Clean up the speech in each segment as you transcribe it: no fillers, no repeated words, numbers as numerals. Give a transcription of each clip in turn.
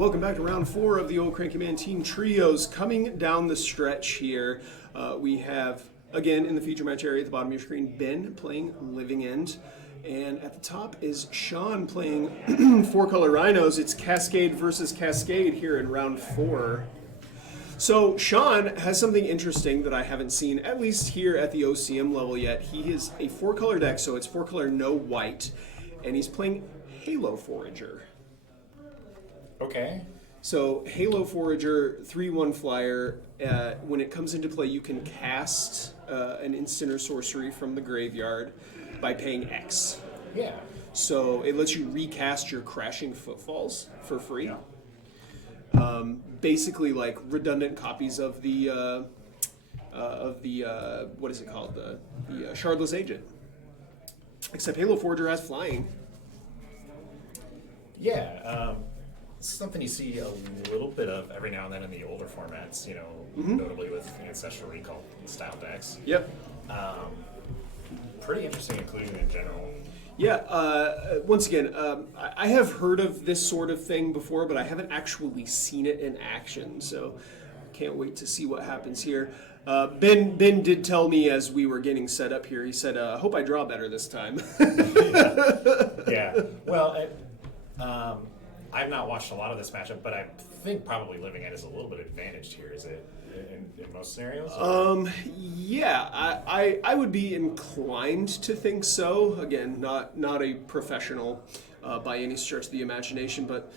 Welcome back to round 4 of the Old Cranky Man Team Trios. Coming down the stretch here, we have, again, in the feature match area at the bottom of your screen, Ben playing Living End. And at the top is Sean playing 4-color Rhinos. It's Cascade versus Cascade here in round 4. So Sean has something interesting that I haven't seen, at least here at the OCM level yet. He is a 4-color deck, so it's 4-color, no white. And he's playing Halo Forager. Okay. So Halo Forager, 3/1 flyer. When it comes into play, you can cast an instant or sorcery from the graveyard by paying X. Yeah. So it lets you recast your Crashing Footfalls for free. Yeah. Basically, like redundant copies of the what is it called? The Shardless Agent. Except Halo Forager has flying. Yeah. It's something you see a little bit of every now and then in the older formats, notably with Ancestral Recall style decks. Yep. Pretty interesting inclusion in general. Yeah, once again, I have heard of this sort of thing before, but I haven't actually seen it in action, so can't wait to see what happens here. Ben did tell me as we were getting set up here, he said, I hope I draw better this time. Yeah. Well, I've not watched a lot of this matchup, but I think probably Living End is a little bit advantaged here. Is it in most scenarios? Yeah, I would be inclined to think so. Again, not a professional by any stretch of the imagination, but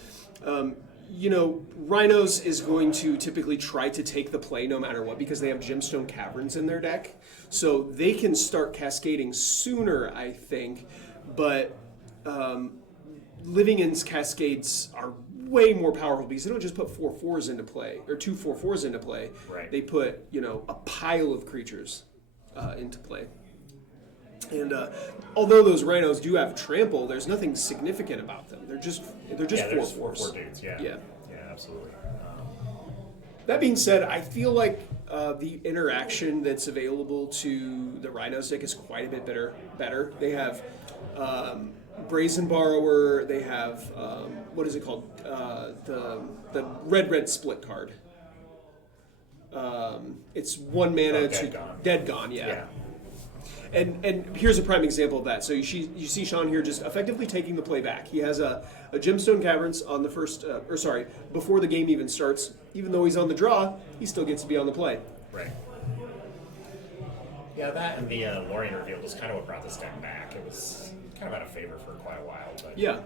Rhinos is going to typically try to take the play no matter what because they have Gemstone Caverns in their deck, so they can start cascading sooner, I think, but. Living End's Cascades are way more powerful because they don't just put 4/4s into play, or 2 4/4s into play. Right. They put, a pile of creatures into play. And although those Rhinos do have trample, there's nothing significant about them. They're just 4/4s. 4/4 dudes, yeah. Yeah. Yeah, absolutely. That being said, I feel like the interaction that's available to the Rhinos deck is quite a bit better. They have Brazen Borrower, they have, what is it called? The red split card. It's 1 mana to Dead Gone, yeah. And here's a prime example of that. So you see Sean here just effectively taking the play back. He has a Gemstone Caverns on the first, before the game even starts. Even though he's on the draw, he still gets to be on the play. Right. Yeah, that and the Lorien reveal was kind of what brought this deck back. It was kind of out of favor for quite a while, but yeah.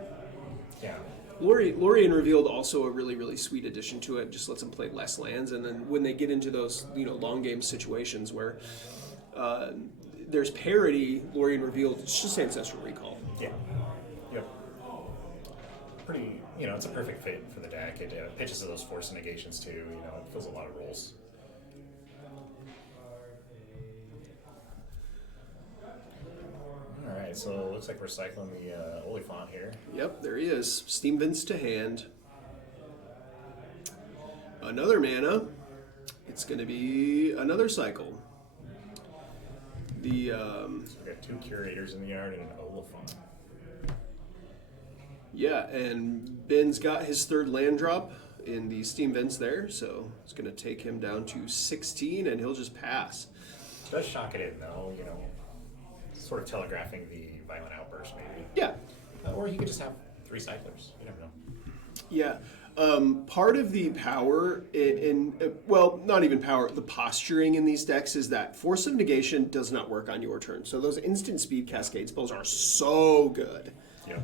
Lorien revealed also a really, really sweet addition to it. Just lets them play less lands, and then when they get into those long game situations where there's parity, Lorien revealed it's just Ancestral Recall. Yeah. Yep. Pretty. It's a perfect fit for the deck. It pitches to those force negations too. It fills a lot of roles. All right, so it looks like we're cycling the Oliphant here. Yep, there he is. Steam Vince to hand. Another mana. It's going to be another cycle. So we got 2 Curators in the yard and an Oliphant. Yeah, and Ben's got his 3rd land drop in the Steam Vents there, so it's going to take him down to 16, and he'll just pass. It does shock it in, though, sort of telegraphing the violent outburst, maybe. Yeah. Or he could just have 3 cyclers. You never know. Yeah. Part of the power not even power, the posturing in these decks is that Force of Negation does not work on your turn. So those instant speed cascade spells are so good. Yeah.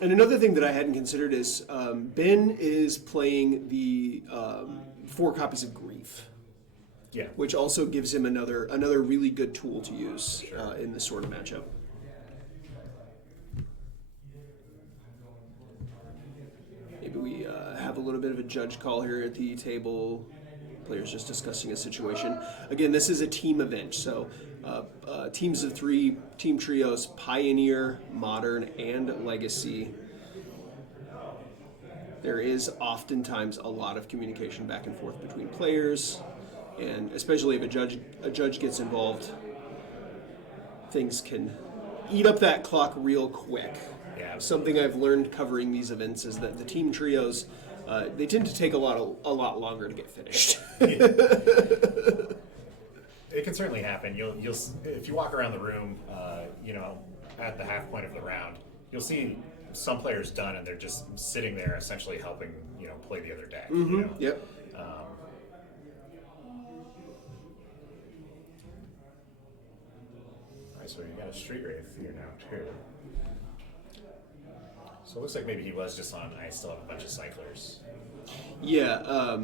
And another thing that I hadn't considered is Ben is playing the 4 copies of Grief. Yeah. Which also gives him another really good tool to use in this sort of matchup. Maybe we have a little bit of a judge call here at the table. Players just discussing a situation. Again, this is a team event, so teams of 3, team trios, Pioneer, Modern, and Legacy. There is oftentimes a lot of communication back and forth between players, and especially if a judge gets involved, things can eat up that clock real quick. Yeah. Something I've learned covering these events is that the team trios, they tend to take a lot longer to get finished. It can certainly happen. You'll if you walk around the room, at the half point of the round, you'll see some players done, and they're just sitting there, essentially helping play the other deck. Yep. All right, so you got a Street Wraith here now too. So it looks like maybe he was just on. I still have a bunch of cyclers. Yeah.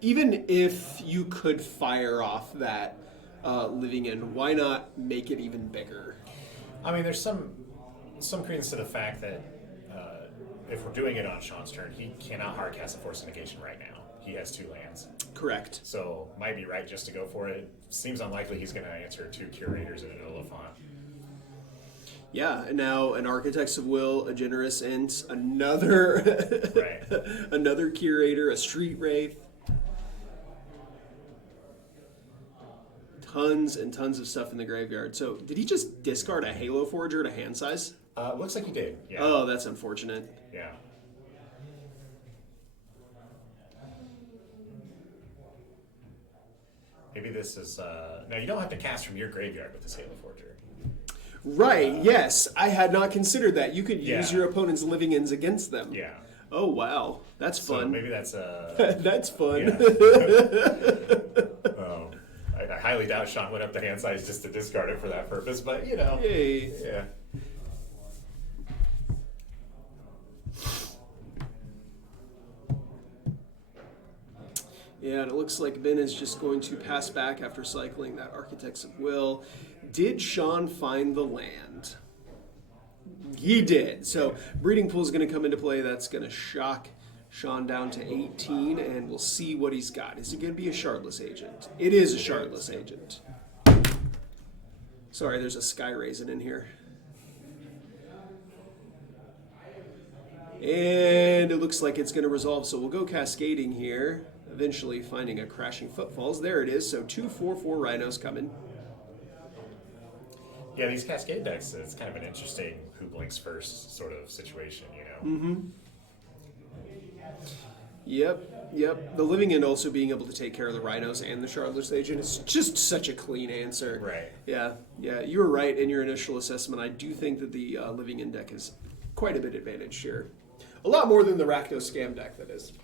Even if you could fire off that living end, why not make it even bigger? I mean, there's some credence to the fact that if we're doing it on Sean's turn, he cannot hardcast a Force of Negation right now. He has 2 lands. Correct. So might be right just to go for it. Seems unlikely he's going to answer 2 Curators and an Oliphant. Yeah, and now an Architects of Will, a Generous Ent, another Right. another Curator, a Street Wraith. Tons and tons of stuff in the graveyard. So did he just discard a Halo Forger to hand size? Looks like he did. Yeah. Oh, that's unfortunate. Yeah. Maybe this is... No, you don't have to cast from your graveyard with this Halo Forger. Right, yes. I had not considered that. You could use Yeah. your opponent's living ends against them. Yeah. Oh, wow. That's So fun. maybe that's That's fun. I highly doubt Sean went up to hand size just to discard it for that purpose, but Hey. yeah. Yeah, and it looks like Ben is just going to pass back after cycling that Architects of Will. Did Sean find the land? He did. So Breeding Pool is going to come into play. That's going to shock Sean down to 18, and we'll see what he's got. Is it going to be a Shardless Agent? It is a Shardless Agent. Sorry, there's a Sky Raisin in here. And it looks like it's going to resolve, so we'll go Cascading here, eventually finding a Crashing Footfalls. There it is, so 2/4/4 Rhinos coming. Yeah, these Cascade decks, it's kind of an interesting who blinks first sort of situation, Mm-hmm. Yep. The Living End also being able to take care of the Rhinos and the Shardless Agent is just such a clean answer. Right. Yeah, you were right in your initial assessment. I do think that the Living End deck is quite a bit advantaged here. A lot more than the Rakdos Scam deck, that is.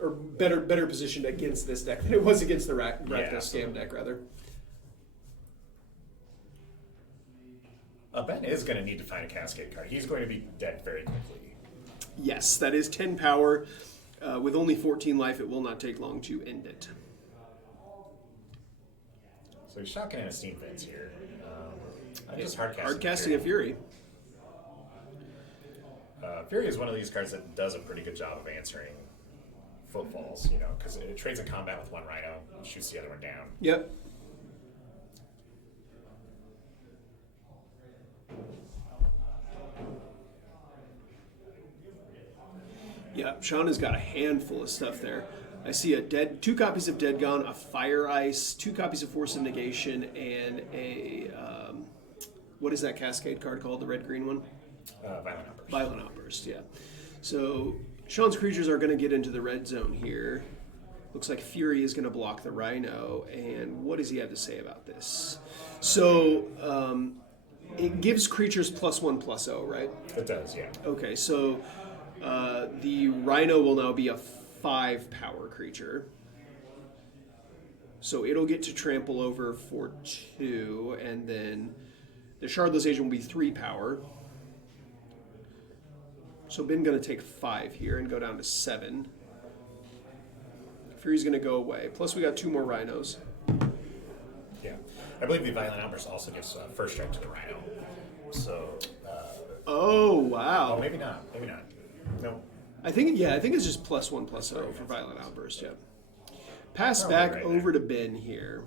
Or better positioned against this deck than it was against the Rakdos Scam deck, rather. Ben is going to need to find a Cascade card. He's going to be dead very quickly. Yes, that is 10 power. With only 14 life, it will not take long to end it. So he's shotgunning a Steam Fence here. I'm just hardcasting. Hardcasting a Fury. Fury is one of these cards that does a pretty good job of answering footfalls, because it trades in combat with one Rhino, shoots the other one down. Yep. Yeah, Sean has got a handful of stuff there. I see 2 copies of Dead Gone, a Fire Ice, 2 copies of Force of Negation, and a what is that Cascade card called? The red-green one? Violent Outburst. Violent Outburst, yeah. So Sean's creatures are going to get into the red zone here. Looks like Fury is going to block the Rhino, and what does he have to say about this? So it gives creatures +1/+0, right? It does, yeah. Okay, so the Rhino will now be a 5 power creature. So it'll get to trample over for 2, and then the Shardless Agent will be 3 power. So Ben going to take 5 here and go down to 7. Fury's going to go away. Plus we got 2 more Rhinos. Yeah. I believe the Violent Outburst also gives first strike to the Rhino. So... Oh, wow. maybe not. Maybe not. No. I think it's just +1/+0 for Violent Outburst, yeah. Pass back right over to Ben here.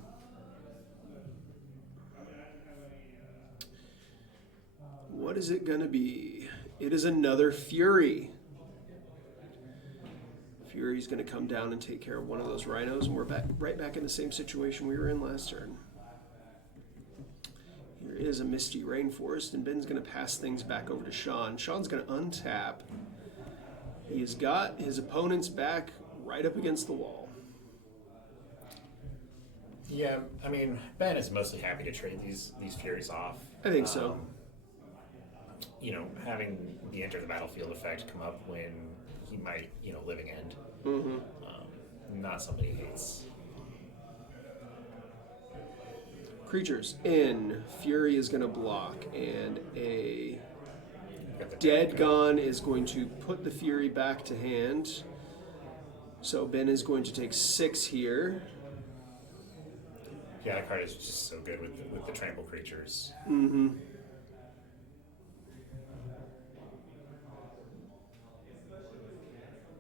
What is it going to be? It is another Fury. Fury's going to come down and take care of one of those Rhinos, and we're right back in the same situation we were in last turn. Here is a Misty Rainforest, and Ben's going to pass things back over to Sean. Sean's going to untap. He's got his opponent's back right up against the wall. Yeah, I mean, Ben is mostly happy to trade these Furies off. I think so. Having the enter the battlefield effect come up when he might, living end. Not something he hates. Creatures in. Fury is going to block, and a Got the Dead Gone is going to put the Fury back to hand. So Ben is going to take 6 here. Yeah, that card is just so good with the trample creatures. Mm-hmm.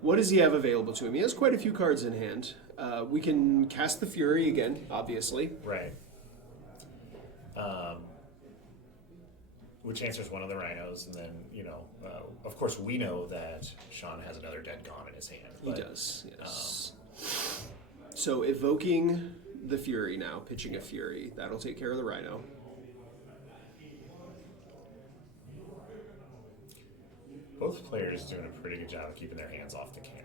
What does he have available to him? He has quite a few cards in hand. We can cast the Fury again, obviously. Right. Which answers one of the Rhinos, and then, of course, we know that Sean has another Dead Gone in his hand. He does, yes. So evoking the Fury now, pitching a Fury. That'll take care of the Rhino. Both players doing a pretty good job of keeping their hands off the camera.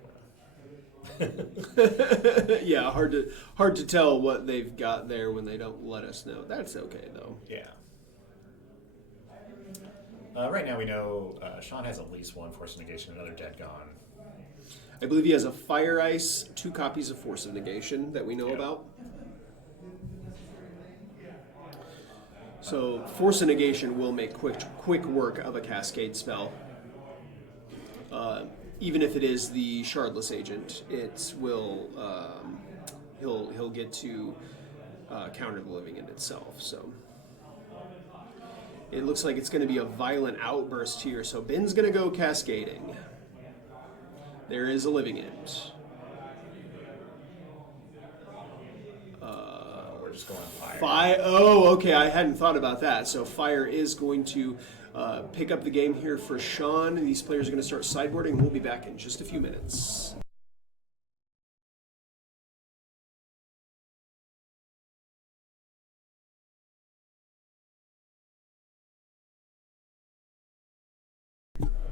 Yeah, hard to tell what they've got there when they don't let us know. That's okay, though. Yeah. Right now we know Sean has at least one Force of Negation, another Dead Gone. I believe he has a Fire Ice, 2 copies of Force of Negation that we know about. So Force of Negation will make quick work of a Cascade spell. Even if it is the Shardless Agent, it will he'll get to counter the Living End itself. So it looks like it's going to be a violent outburst here. So Ben's going to go Cascading. There is a Living End. We're just going fire. Oh, okay. I hadn't thought about that. So Fire is going to pick up the game here for Sean. These players are going to start sideboarding, and we'll be back in just a few minutes.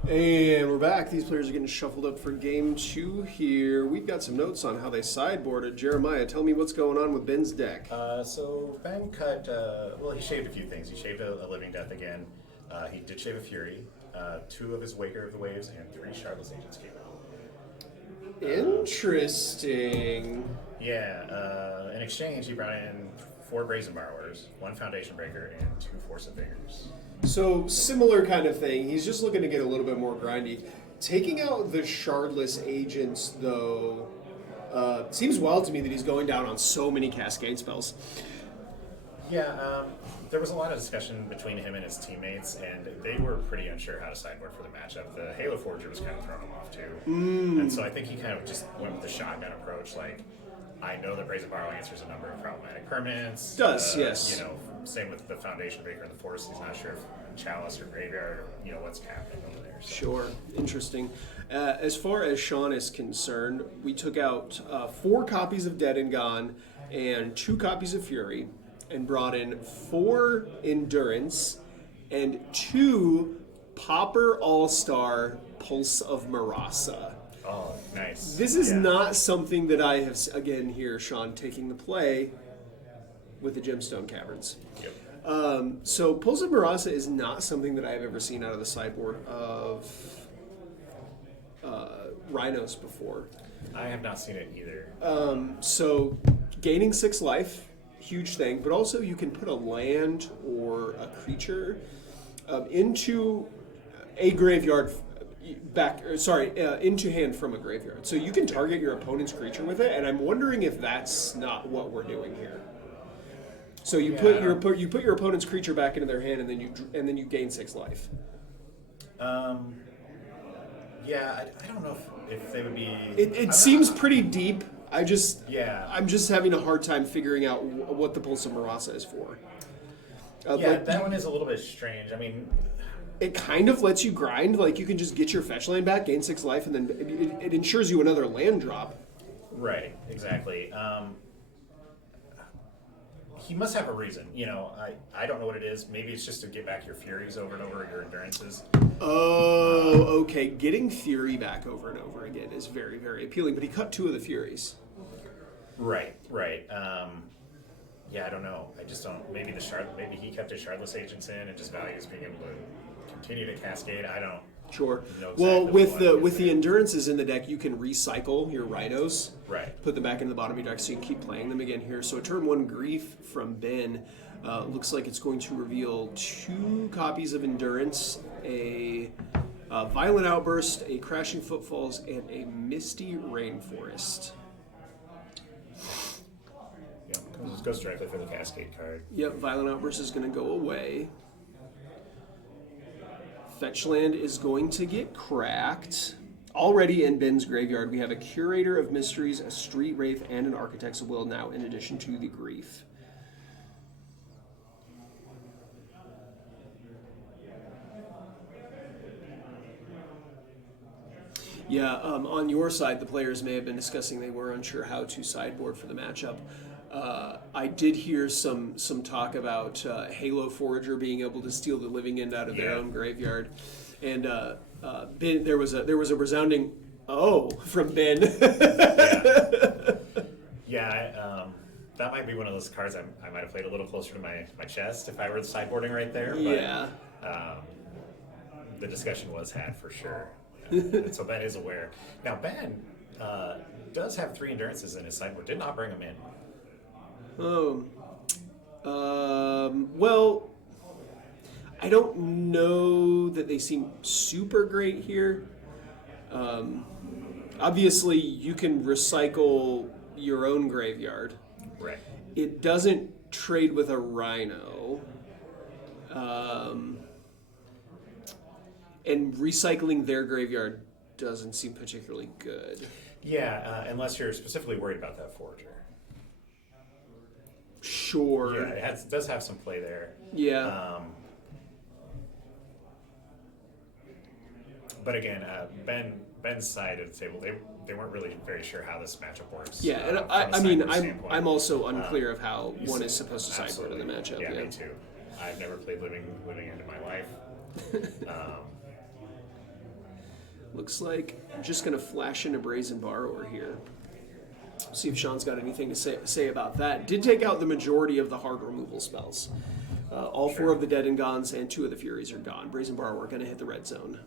And we're back. These players are getting shuffled up for game 2 here. We've got some notes on how they sideboarded. Jeremiah, tell me what's going on with Ben's deck. So Ben cut, he shaved a few things. He shaved a Living Death again. He did shave a Fury. 2 of his Waker of the Waves and 3 Shardless Agents came out. Interesting. Yeah, in exchange, he brought in 4 Brazen Borrowers, 1 Foundation Breaker, and 2 Force of Vigors. So, similar kind of thing. He's just looking to get a little bit more grindy. Taking out the Shardless Agents, though, seems wild to me that he's going down on so many Cascade spells. Yeah, there was a lot of discussion between him and his teammates, and they were pretty unsure how to sideboard for the matchup. The Halo Forger was kind of throwing him off, too. And so I think he kind of just went with the shotgun approach, like, I know that Brazen Borrow answers a number of problematic permanents. Does, yes. Same with the Foundation Breaker and the Force. He's not sure if Chalice or Graveyard, or, what's happening over there. So. Sure. Interesting. As far as Sean is concerned, we took out 4 copies of Dead and Gone and 2 copies of Fury and brought in 4 Endurance and 2 Pauper All-Star Pulse of Marasa. Oh, nice. This is not something that I have, again, here, Sean, taking the play with the Gemstone Caverns. Yep. So Pulse of Marasa is not something that I've ever seen out of the sideboard of Rhinos before. I have not seen it either. So gaining 6 life, huge thing, but also you can put a land or a creature into a graveyard into hand from a graveyard. So you can target your opponent's creature with it, and I'm wondering if that's not what we're doing here. So you put your opponent's creature back into their hand, and then you gain 6 life. Yeah, I don't know if they would be. It seems pretty deep. I'm just having a hard time figuring out what the Pulse of Marasa is for. That one is a little bit strange. I mean, it kind of lets you grind. Like, you can just get your fetch land back, gain 6 life, and then it ensures you another land drop. Right, exactly. he must have a reason. I don't know what it is. Maybe it's just to get back your Furies over and over, your Endurances. Oh, okay. Getting Fury back over and over again is very, very appealing, but he cut 2 of the Furies. Right. Yeah, I don't know. I just don't. Maybe maybe he kept his Shardless agents in and just values being able to continue to cascade. I don't. Sure. know Well, exactly with the endurances in the deck, you can recycle your Rhinos. Right. Put them back in the bottom of your deck so you can keep playing them again here. So a turn 1 Grief from Ben looks like it's going to reveal 2 copies of Endurance, a Violent Outburst, a Crashing Footfalls, and a Misty Rainforest. Yeah, goes directly for the Cascade card. Yep, Violent Outburst is going to go away. Fetchland is going to get cracked. Already in Ben's graveyard, we have a Curator of Mysteries, a Street Wraith, and an Architect's Will now, in addition to the Grief. Yeah, on your side, the players may have been discussing they were unsure how to sideboard for the matchup. I did hear some talk about Halo Forager being able to steal the living end out of their own graveyard, and Ben, there was a resounding "oh" from Ben. That might be one of those cards I might have played a little closer to my chest if I were sideboarding right there. But, Yeah. The discussion was had for sure. And so Ben is aware. Now Ben does have 3 endurances in his sideboard. Did not bring them in. Well, I don't know that they seem super great here. Obviously, you can recycle your own graveyard. Right. It doesn't trade with a Rhino. And recycling their graveyard doesn't seem particularly good. Yeah, unless you're specifically worried about that Forager. Sure. Yeah, it does have some play there. Yeah. But again, Ben's side of the table, they weren't really very sure how this matchup works. Yeah, and I mean, I'm also unclear of how one is supposed to sideboard in the matchup. Yeah, me too. I've never played living into my life. Looks like I'm just going to flash in a Brazen Borrower here. See if Sean's got anything to say about that. Did take out the majority of the hard removal spells. All 4 of the Dead and Gones and 2 of the Furies are gone. Brazen Borrower going to hit the red zone.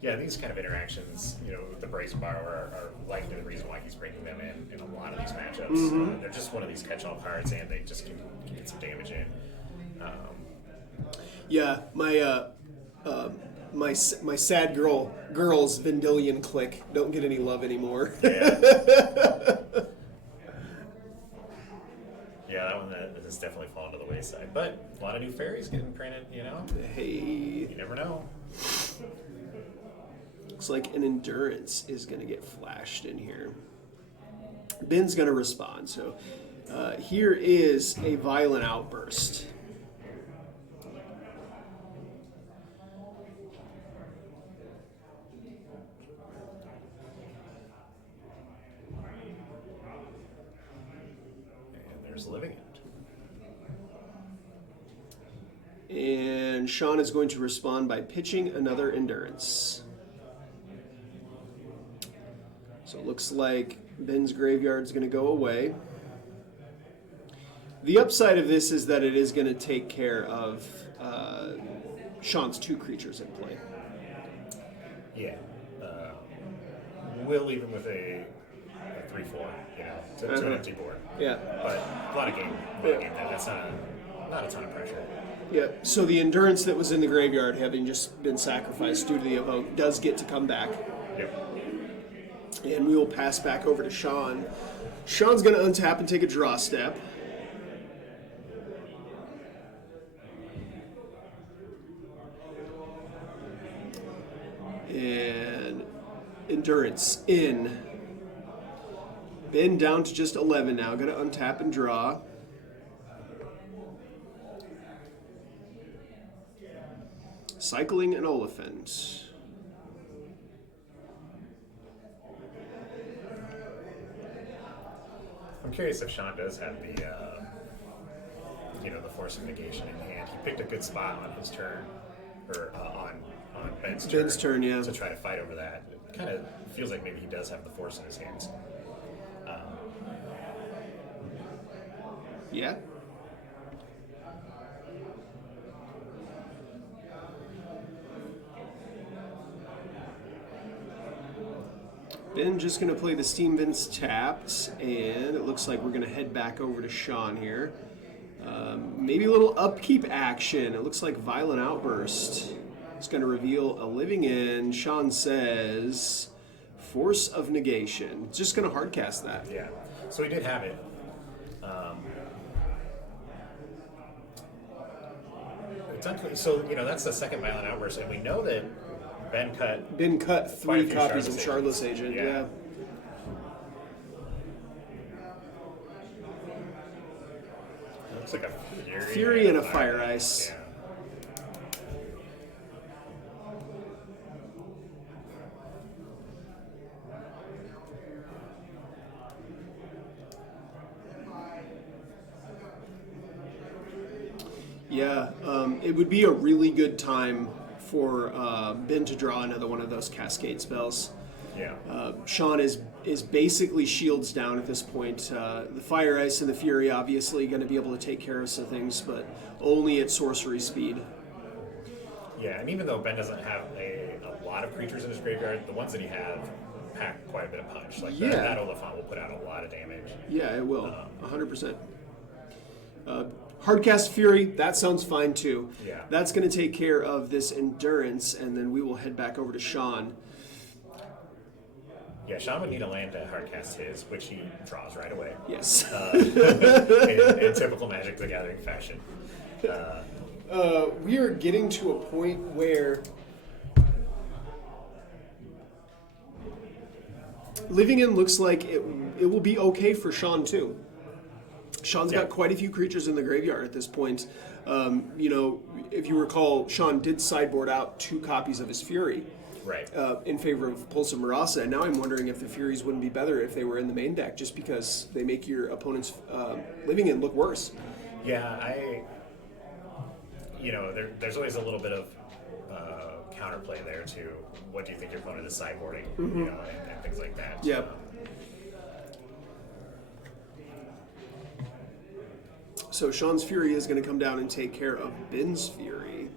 Yeah, these kind of interactions, with the Brazen Borrower are likely the reason why he's bringing them in a lot of these matchups. Mm-hmm. They're just one of these catch-all cards, and they just can get some damage in. Yeah, my sad girls Vendilion clique don't get any love anymore. Yeah. Yeah, that one has definitely fallen to the wayside. But a lot of new fairies getting printed, Hey. You never know. Looks like an Endurance is going to get flashed in here. Ben's going to respond. So here is a Violent Outburst. And there's Living End. And Sean is going to respond by pitching another Endurance. So it looks like Ben's graveyard is going to go away. The upside of this is that it is going to take care of Sean's 2 creatures in play. Yeah. Will even with a 3/4, to an empty board. Yeah. But a lot of game there. That's not a ton of pressure. Yeah. So the Endurance that was in the graveyard, having just been sacrificed due to the evoke, does get to come back. Yep. And we will pass back over to Sean. Sean's going to untap and take a draw step. And Endurance in. Ben down to just 11 now. Going to untap and draw. Cycling an Oliphant. I'm curious if Sean does have the, the force of negation in hand. He picked a good spot on his turn, or on Ben's turn. Ben's turn, yeah. To try to fight over that. It kind of feels like maybe he does have the force in his hands. Yeah. Ben just going to play the Steam Vince tapped, and it looks like we're going to head back over to Sean here. Maybe a little upkeep action. It looks like Violent Outburst is going to reveal a living end. Sean says Force of Negation. Just going to hardcast that. Yeah. So he did have it. It's unclear. So, that's the second Violent Outburst, and we know that Ben cut 3 copies of Shardless Agent. Yeah. It looks like a Fury and a Fire Ice. Yeah. It would be a really good time for Ben to draw another one of those Cascade spells. Yeah. Sean is basically shields down at this point. The Fire Ice and the Fury obviously going to be able to take care of some things, but only at sorcery speed. Yeah, and even though Ben doesn't have a lot of creatures in his graveyard, the ones that he have pack quite a bit of punch. Like that Oliphant will put out a lot of damage. Yeah, it will. 100%. Hardcast Fury, that sounds fine too. Yeah. That's going to take care of this Endurance, and then we will head back over to Sean. Yeah, Sean would need a land to hardcast his, which he draws right away. Yes. In typical Magic the Gathering fashion. We are getting to a point where Living In looks like it will be okay for Sean too. Sean's got quite a few creatures in the graveyard at this point. If you recall, Sean did sideboard out 2 copies of his Fury. Right. In favor of Pulse of Marasa, and now I'm wondering if the Furies wouldn't be better if they were in the main deck, just because they make your opponent's Living In look worse. Yeah, there's always a little bit of counterplay there to what do you think your opponent is sideboarding, and things like that. Yeah. So Sean's Fury is going to come down and take care of Ben's Fury.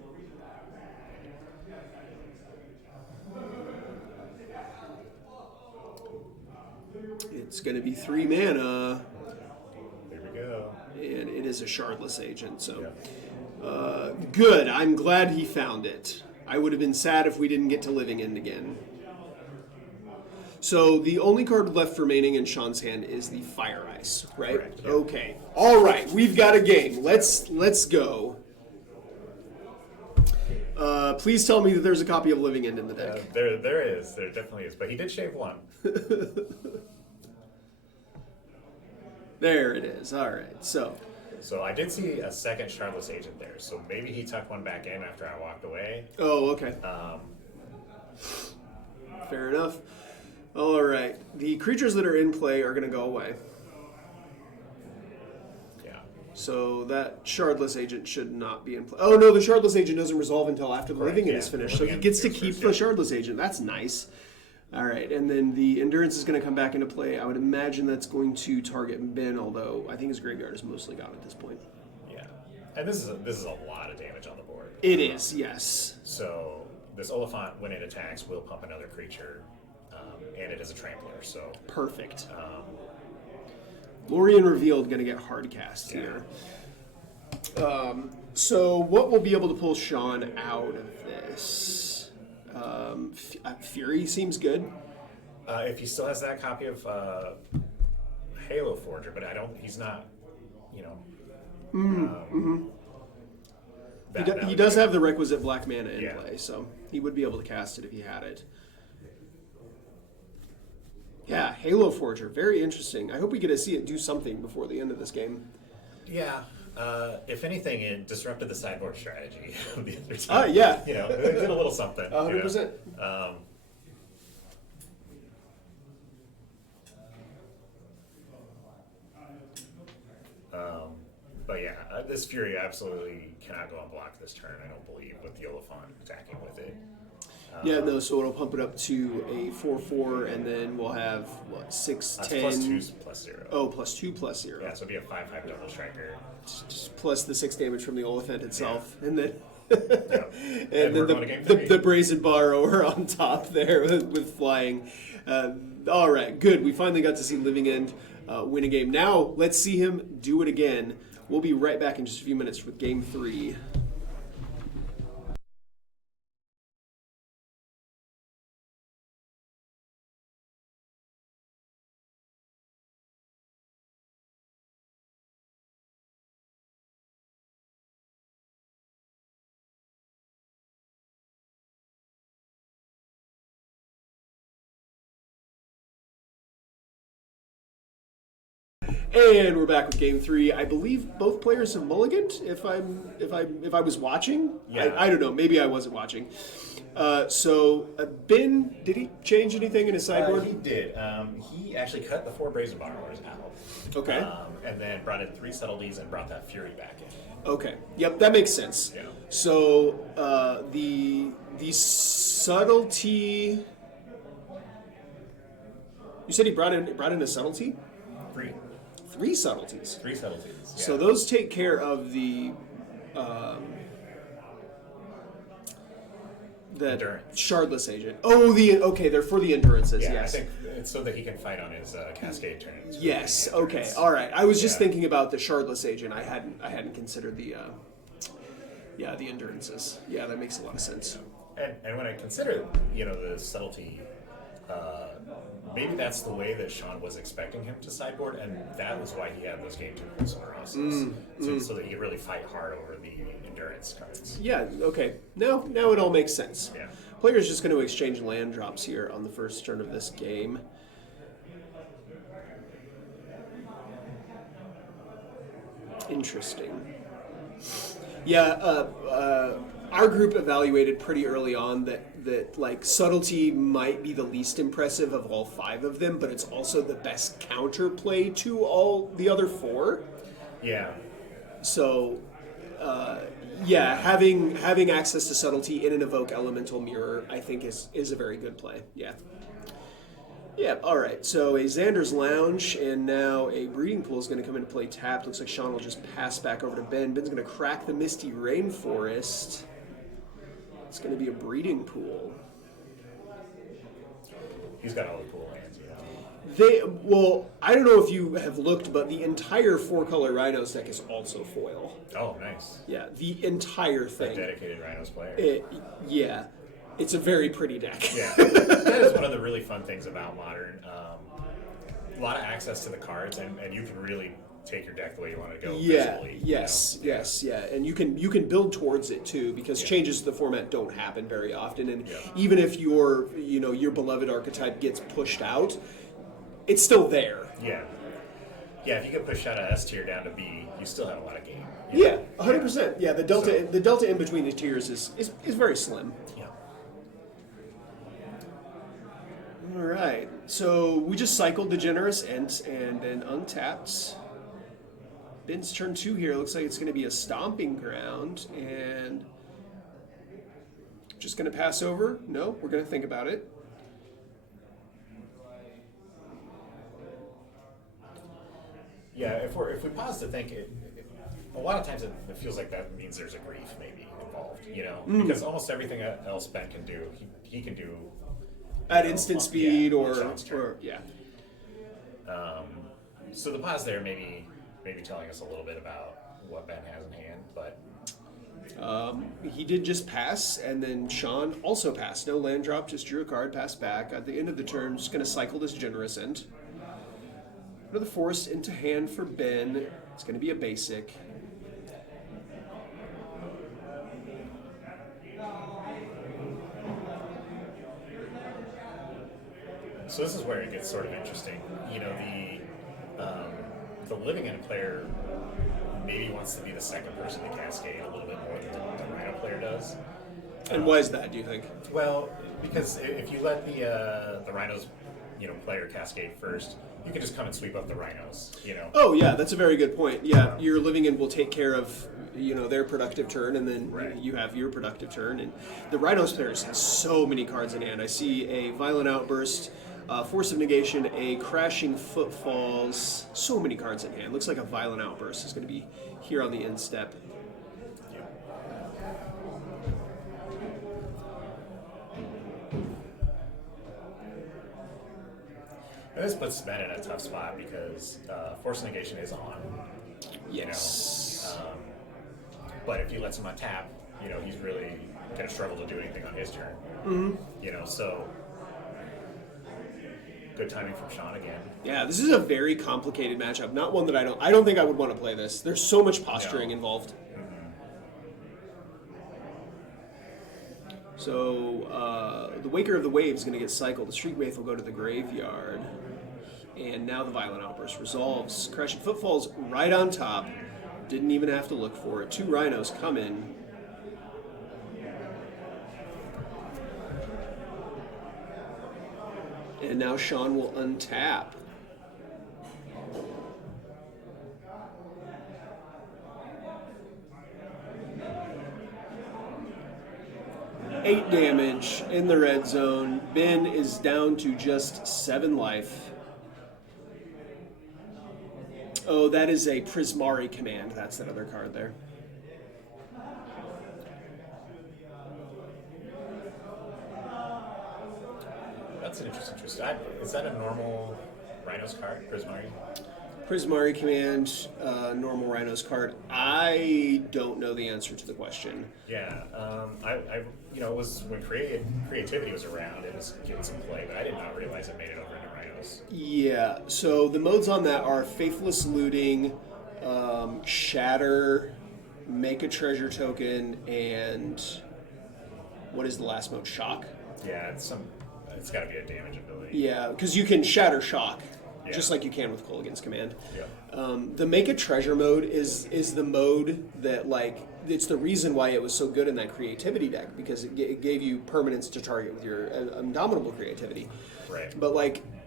It's going to be 3 mana. There we go. And it is a Shardless Agent, so good. I'm glad he found it. I would have been sad if we didn't get to Living In again. So the only card left remaining in Sean's hand is the Fire Ice, right? Correct, yeah. Okay. All right, we've got a game. Let's go. Please tell me that there's a copy of Living End in the deck. There is. There definitely is. But he did shave one. There it is. All right. So I did see a second Shardless Agent there. So maybe he tucked one back in after I walked away. Oh, okay. Fair enough. All right. The creatures that are in play are going to go away. Yeah. So that Shardless Agent should not be in play. Oh, no, the Shardless Agent doesn't resolve until after the Living End is finished. So he gets to keep the Shardless Agent. That's nice. All right, and then the Endurance is going to come back into play. I would imagine that's going to target Ben, although I think his graveyard is mostly gone at this point. Yeah. And this is a lot of damage on the board. It is, yes. So this Oliphant, when it attacks, will pump another creature, and it is a trampler. So perfect. Lorien Revealed going to get hard cast here. So what will be able to pull Sean out of this? Fury seems good. If he still has that copy of Halo Forger, but he's not, He does have the requisite black mana in play, so he would be able to cast it if he had it. Yeah, Halo Forger, very interesting. I hope we get to see it do something before the end of this game. Yeah. If anything, it disrupted the sideboard strategy of the other team. Yeah. It did a little something. 100%. This Fury absolutely cannot go unblocked this turn, I don't believe, with the Oliphant attacking with it. Yeah, no, so it'll pump it up to a 4/4, and then we'll have, what, 6, That's 10? plus 2 plus 0. Oh, +2 +0. Yeah, so it'd be a 5/5 double striker. Just plus the 6 damage from the Oliphant itself. Yeah. And then, Yeah. and we're then going to game the 3. the brazen borrower on top there with flying. All right, good. We finally got to see Living End win a game. Now, let's see him do it again. We'll be right back in just a few minutes with game 3. And we're back with game 3. I believe both players have mulliganed. If I was watching, Yeah. I don't know. Maybe I wasn't watching. So Ben, did he change anything in his sideboard? He did. He actually cut the 4 Brazen Borrowers out. Okay. And then brought in 3 Subtleties and brought that Fury back in. Okay. Yep, that makes sense. Yeah. So the subtlety. You said he brought in a subtlety? 3. 3 subtleties. 3 Subtleties. Yeah. So those take care of the Endurance. shardless agent. Oh, they're for the endurances. Yeah, Yes. I think it's so that he can fight on his Cascade turns. Yes. The Okay. endurance. All right. I was just Yeah. thinking about the shardless agent. I hadn't considered the endurances. Yeah, that makes a lot of sense. And when I consider, the subtlety, maybe that's the way that Sean was expecting him to sideboard, and that was why he had those game 2 Pulsarosses, so that he could really fight hard over the endurance cards. Yeah. Okay. Now it all makes sense. Yeah. Player's just going to exchange land drops here on the first turn of this game. Interesting. Yeah, our group evaluated pretty early on that like subtlety might be the least impressive of all 5 of them, but it's also the best counterplay to all the other 4. Yeah. So, having access to subtlety in an evoke elemental mirror, I think is a very good play. Yeah. Yeah, all right. So a Xander's Lounge, and now a Breeding Pool is going to come into play tapped. Looks like Sean will just pass back over to Ben. Ben's going to crack the Misty Rainforest. It's going to be a Breeding Pool. He's got all the cool lands, I don't know if you have looked, but the entire 4-color Rhinos deck is also foil. Oh, nice. Yeah, the entire A thing. dedicated Rhinos player. Yeah. It's a very pretty deck. Yeah, that is one of the really fun things about Modern. A lot of access to the cards, and you can really take your deck the way you want to go. Yeah. Visually, Yes. And you can build towards it too, because changes to the format don't happen very often. And even if your beloved archetype gets pushed out, it's still there. Yeah. Yeah, if you get pushed out of S tier down to B, you still have a lot of game. Yeah, 100%. Yeah, the delta in between the tiers is very slim. Yeah. All right, so we just cycled the Generous Ent and then untapped. Ben's turn 2 here. Looks like it's going to be a Stomping Ground, and just going to pass over. No, we're going to think about it. Yeah, if we pause to think, a lot of times it feels like that means there's a grief maybe involved, because almost everything else Ben can do, he can do At instant speed on Sean's turn. or yeah. So the pause there maybe telling us a little bit about what Ben has in hand, but He did just pass, and then Sean also passed. No land drop, just drew a card, passed back. At the end of the turn, just going to cycle this Generous End. Another force into hand for Ben. It's going to be a basic. So this is where it gets sort of interesting. The Living End player maybe wants to be the second person to cascade a little bit more than the Rhino player does. And why is that, do you think? Well, because if you let the Rhinos, player cascade first, you can just come and sweep up the Rhinos, you know. Oh yeah, that's a very good point. Yeah, your living end will take care of their productive turn, and then Right. you have your productive turn. And the Rhinos players have so many cards in hand. I see a Violent Outburst, Force of Negation, a Crashing Footfalls. So many cards in hand. Looks like a Violent Outburst is going to be here on the end step. Yeah. And this puts Ben in a tough spot because Force Negation is on. Yes. But if he lets him untap, he's really going to struggle to do anything on his turn. Mm-hmm. So good timing from Sean again. Yeah, this is a very complicated matchup. Not one that I don't think I would want to play this. There's so much posturing involved. So the Waker of the Wave is going to get cycled. The Street Wraith will go to the graveyard. And now the Violent Outburst resolves. Crashing Footfalls right on top. Didn't even have to look for it. 2 Rhinos come in. And now Sean will untap. Eight damage in the red zone. Ben is down to just 7 life. Oh, that is a Prismari command. That's that other card there. That's an interesting twist. Is that a normal Rhinos card, Prismari? Prismari command, normal Rhinos card. I don't know the answer to the question. Yeah, it was when creativity was around, it was getting some play, but I did not realize it made it over into Rhinos. Yeah, so the modes on that are Faithless Looting, Shatter, Make a Treasure Token, and what is the last mode? Shock? Yeah, it's got to be a damage ability. Yeah, because you can Shatter Shock, Yeah. just like you can with Kolaghan's command. Yeah. The Make a Treasure mode is the mode that, it's the reason why it was so good in that creativity deck, because it gave you permanence to target with your Indomitable creativity. Right. But,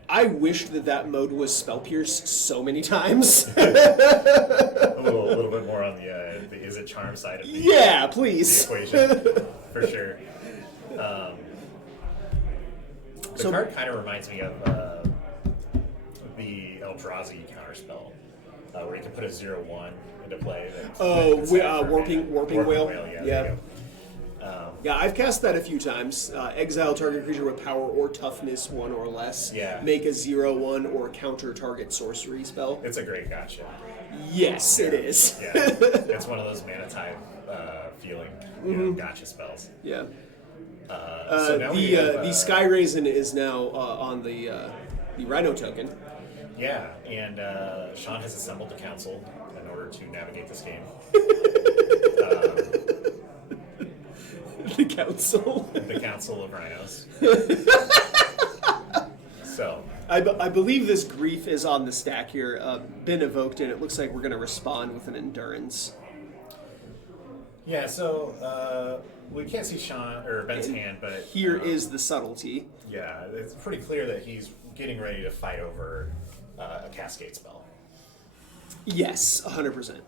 I wish that mode was Spell Pierce so many times. a little bit more on the is it charm side of Yeah, please. the equation, for sure. The card kind of reminds me of the Eldrazi counterspell, where you can put a 0/1 into play. Warping Whale. Yeah. Yeah. There you go. Yeah, I've cast that a few times. Exile target creature with power or toughness 1 or less. Yeah. Make a 0/1 or counter target sorcery spell. It's a great gotcha. Yes, it is. Yeah, it's one of those mana type feeling, gotcha spells. Yeah. So now we have, the Sky Raisin is now on the Rhino token. Yeah, and Sean has assembled the council in order to navigate this game. The council. The Council of Rhinos. So. I believe this grief is on the stack here. Been evoked, and it looks like we're going to respond with an endurance. Yeah, so we can't see Sean or Ben's hand, but Here is the subtlety. yeah, it's pretty clear that he's getting ready to fight over a cascade spell. Yes, 100%.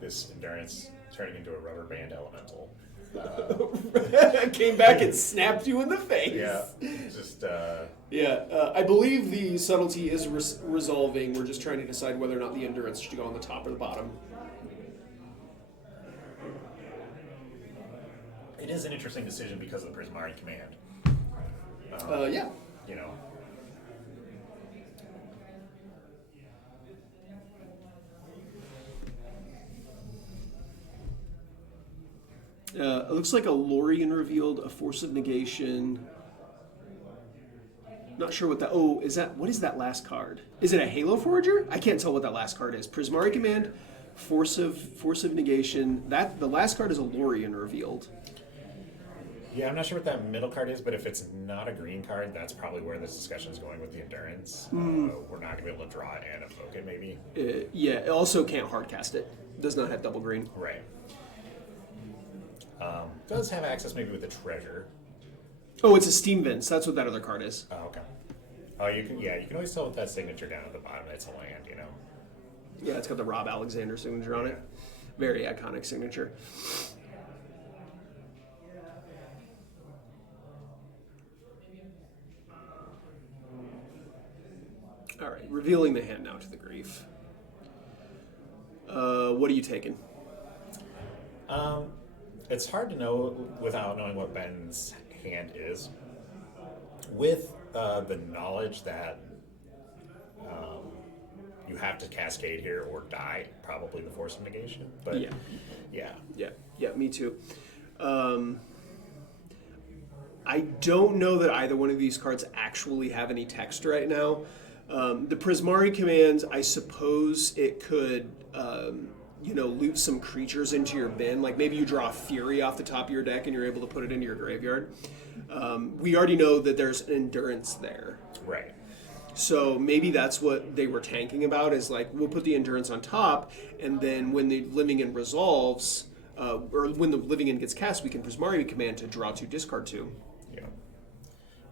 This endurance turning into a rubber band elemental. Came back and snapped you in the face. Yeah, just I believe the subtlety is resolving. We're just trying to decide whether or not the endurance should go on the top or the bottom. it is an interesting decision because of the Prismari command. Yeah. You know. It looks like a Lorien revealed, a Force of Negation. Not sure what that. Oh, what is that last card? Is it a Halo Forager? I can't tell what that last card is. Prismari Command, Force of Negation. The last card is a Lorien revealed. Yeah, I'm not sure what that middle card is, but if it's not a green card, that's probably where this discussion is going with the endurance. We're not going to be able to draw it and evoke it, maybe. Yeah, it also can't hard cast it. Does not have double green. Right. Does have access maybe with the treasure. Oh, it's a Steam Vince. That's what that other card is. Oh, okay. Oh, you can. Yeah, you can always tell with that signature down at the bottom. It's a land, you know. Yeah, it's got the Rob Alexander signature on it. Very iconic signature. All right, revealing the hand now to the grief. What are you taking? It's hard to know without knowing what Ben's hand is. With the knowledge that you have to cascade here or die, probably the Force of Negation. But yeah, me too. I don't know that either one of these cards actually have any text right now. The Prismari commands, I suppose it could, loop some creatures into your bin. Like maybe you draw Fury off the top of your deck and you're able to put it into your graveyard. We already know that there's an Endurance there. Right. So maybe that's what they were tanking about is like, we'll put the Endurance on top, and then when the Living End resolves, or when the Living End gets cast, we can Prismari command to draw 2, discard 2. Yeah.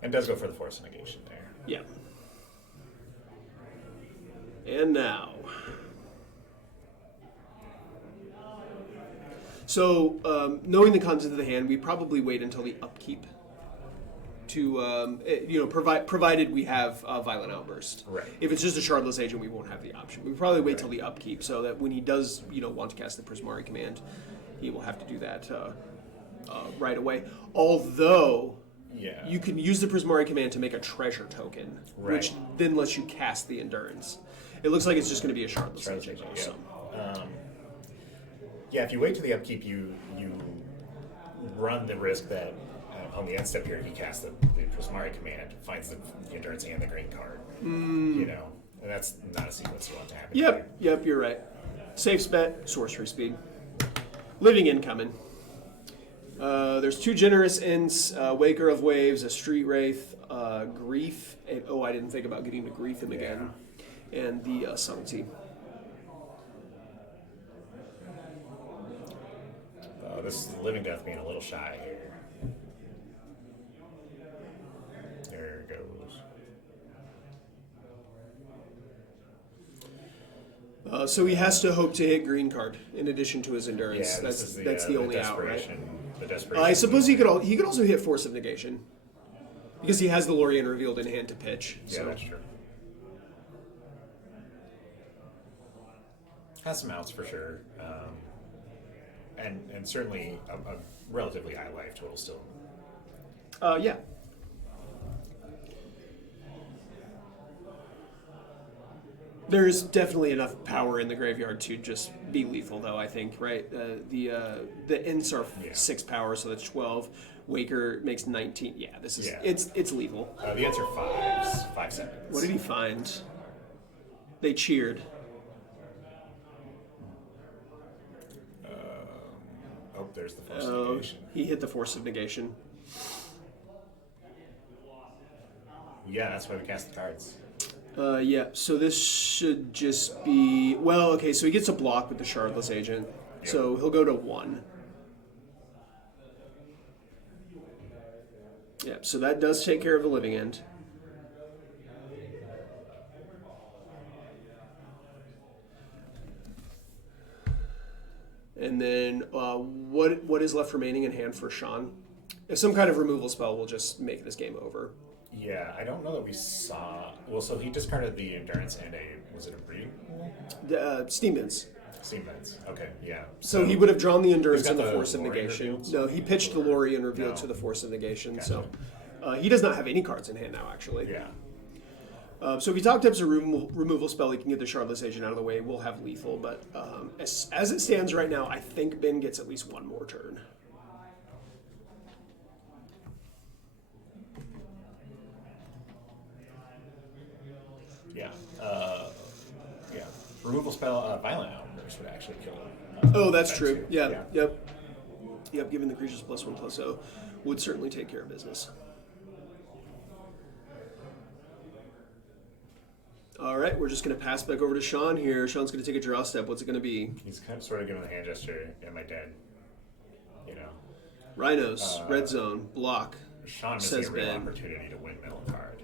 And does go for the Force of Negation there. Yeah. And now. So, knowing the contents of the hand, we probably wait until the upkeep to, provided we have Violent Outburst. Right. If it's just a Shardless Agent, we won't have the option. We probably wait till the upkeep so that when he does, want to cast the Prismari command, he will have to do that right away. Although, you can use the Prismari command to make a treasure token, which then lets you cast the Endurance. It looks like it's just going to be a Shardless Agent. Yeah. If you wait to the upkeep, you run the risk that on the end step here he casts the Prismari command, finds the Endurance and the green card. And that's not a sequence you want to happen. Yep, you're right. Safe bet, sorcery speed. Living End coming. There's 2 generous ends, Waker of Waves, a Street Wraith, Grief. And, I didn't think about getting to Grief him again. And the Subtlety. This Living Death being a little shy here. There it goes. So he has to hope to hit green card in addition to his Endurance. Yeah, that's the only out, right? The desperation. I suppose he could also hit Force of Negation because he has the Lorien revealed in hand to pitch. Yeah, that's true. Has some outs for sure, and certainly a relatively high life total still. Yeah. There's definitely enough power in the graveyard to just be lethal, though. I think, right? The ends are 6 power, so that's 12. Waker makes 19. Yeah, this is it's lethal. The ends are 5 seconds. What did he find? They cheered. There's the Force of Negation. He hit the Force of Negation. Yeah, that's why we cast the cards. So this should just be... Well, okay, so he gets a block with the Shardless Agent. Yep. So he'll go to 1. Yeah, so that does take care of the Living End. And then what is left remaining in hand for Sean? Some kind of removal spell will just make this game over. Yeah, I don't know that we saw... Well, so he discarded the Endurance and was it a breeding? Steam Vince. Steam Vince, okay, yeah. So he would have drawn the Endurance and the the Force of Lorien Negation. revealed? No, he pitched the Lorien revealed to the Force of Negation. Gotcha. So he does not have any cards in hand now, actually. Yeah. So if he top tips a removal spell, he can get the Shardless Agent out of the way. We'll have lethal, but as it stands right now, I think Ben gets at least one more turn. Yeah. Removal spell, Violent Outburst would actually kill him. Oh, that's true. Too. Yeah. Yep. Giving the creatures +1/+0. would certainly take care of business. All right, we're just going to pass back over to Sean here. Sean's going to take a draw step. What's it going to be? He's kind of sort of giving the hand gesture, am I dead? You know. Rhinos, red zone, block. Sean missing says a real Ben. opportunity to windmill a card.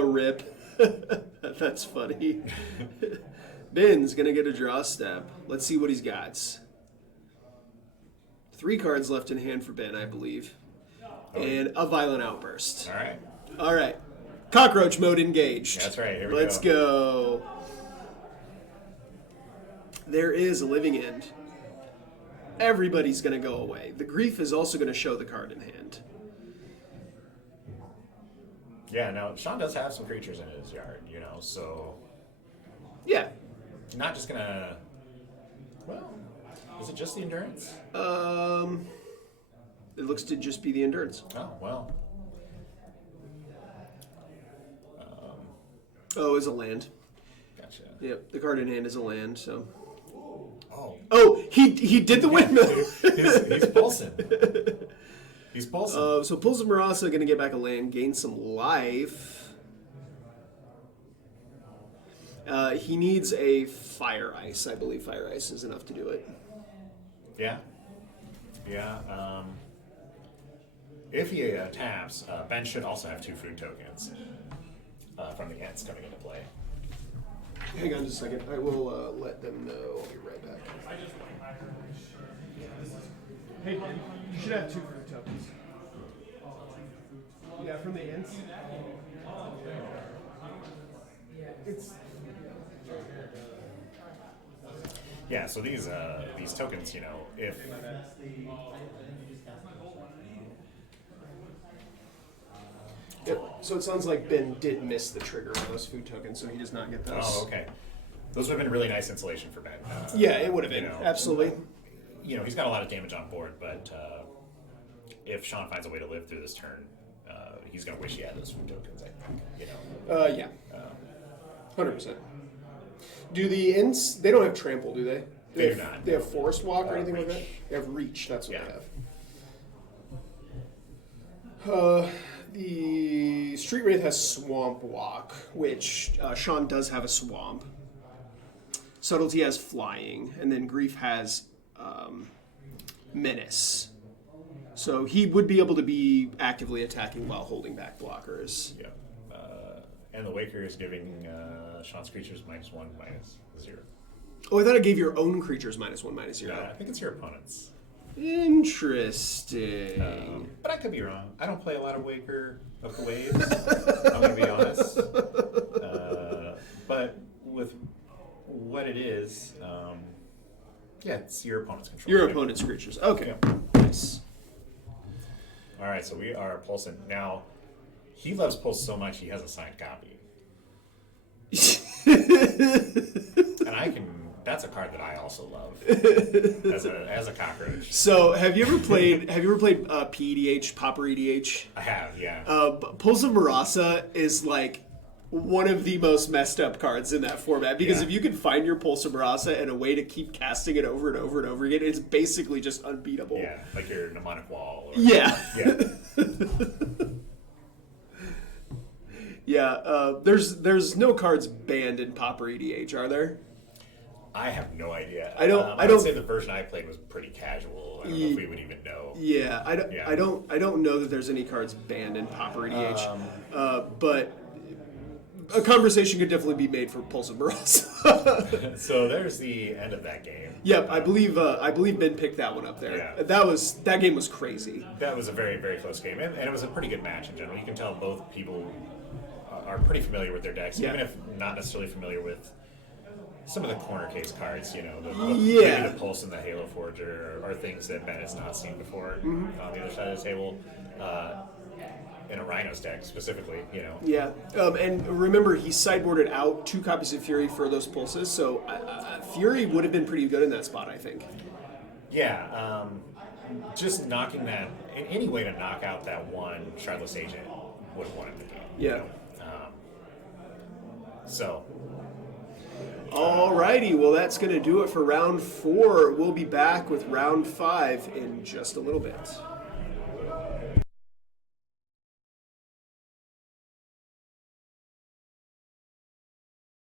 Rip. That's funny. Ben's going to get a draw step. Let's see what he's got. 3 cards left in hand for Ben, I believe. And a violent outburst. All right. All right. Cockroach mode engaged. That's right. Here we Let's go. There is a living end. Everybody's going to go away. The grief is also going to show the card in hand. Yeah, now, Sean does have some creatures in his yard, you know, so... Yeah. Not just going to... Well, is it just the endurance? It looks to just be the endurance. Oh, well. Oh, is a land. Gotcha. Yep, the card in hand is a land, so... Oh. Oh, he did the windmill! he's pulsing. He's pulsing. So Pulse of Marasa going to get back a land, gain some life. He needs a Fire Ice. I believe Fire Ice is enough to do it. Yeah. Yeah. If he taps, Ben should also have 2 food tokens from the Ents coming into play. Hang on just a second. I will let them know. I'll be right back. Hey, Ben, you should have 2 food tokens. Yeah, from the ends. It's... Yeah, so these tokens, you know, if... Yep. So it sounds like Ben did miss the trigger on those food tokens, so he does not get those. Oh, okay. Those would have been really nice insulation for Ben. Yeah, it would have been. You know, Absolutely. You know, he's got a lot of damage on board, but if Sean finds a way to live through this turn, he's going to wish he had those food tokens, I think. You know. Yeah. 100%. Do the Ints, they don't have trample, do they? They do not. They have forest walk or anything like reach. that? They have reach, that's what Yeah. they have. The Street Wraith has swamp walk, which Sean does have a swamp. Subtlety has flying, and then Grief has menace. So he would be able to be actively attacking while holding back blockers. Yeah. And the Waker is giving Sean's creatures -1/-0. Oh, I thought I gave your own creatures -1/-0. I think it's your opponent's. Interesting. But I could be wrong. I don't play a lot of Waker of the Waves. I'm going to be honest. But with what it is, yeah, it's your opponent's control. Your opponent's creatures. Okay. Nice. All right, so we are pulsing. Now, he loves Pulse so much he has a signed copy. And I can... That's a card that I also love as a cockroach. So, have you ever played PEDH, Pauper EDH? I have, yeah. Pulse of Marasa is like one of the most messed up cards in that format because Yeah. if you can find your Pulse of Marasa and a way to keep casting it over and over and over again, it's basically just unbeatable. Yeah, like your mnemonic wall. Or, Yeah. Yeah. Yeah. There's no cards banned in Pauper EDH, are there? I have no idea. I don't say the version I played was pretty casual. I don't know if we would even know. Yeah, I don't know that there's any cards banned in Pauper EDH, but a conversation could definitely be made for Pulse of Marasa. So there's the end of that game. Yep, I believe Ben picked that one up there. Yeah. That game was crazy. That was a very, very close game, and it was a pretty good match in general. You can tell both people are pretty familiar with their decks, Yeah. even if not necessarily familiar with some of the corner case cards, you know, Yeah. maybe the Pulse and the Halo Forger are things that Ben has not seen before on the other side of the table. In a Rhinos deck specifically, you know. Yeah, and remember he sideboarded out 2 copies of Fury for those pulses, so Fury would have been pretty good in that spot, I think. Yeah, just knocking that, any way to knock out that one Shardless Agent would have won the game. Yeah. You know? So, Alrighty, well that's going to do it for round 4. We'll be back with round 5 in just a little bit.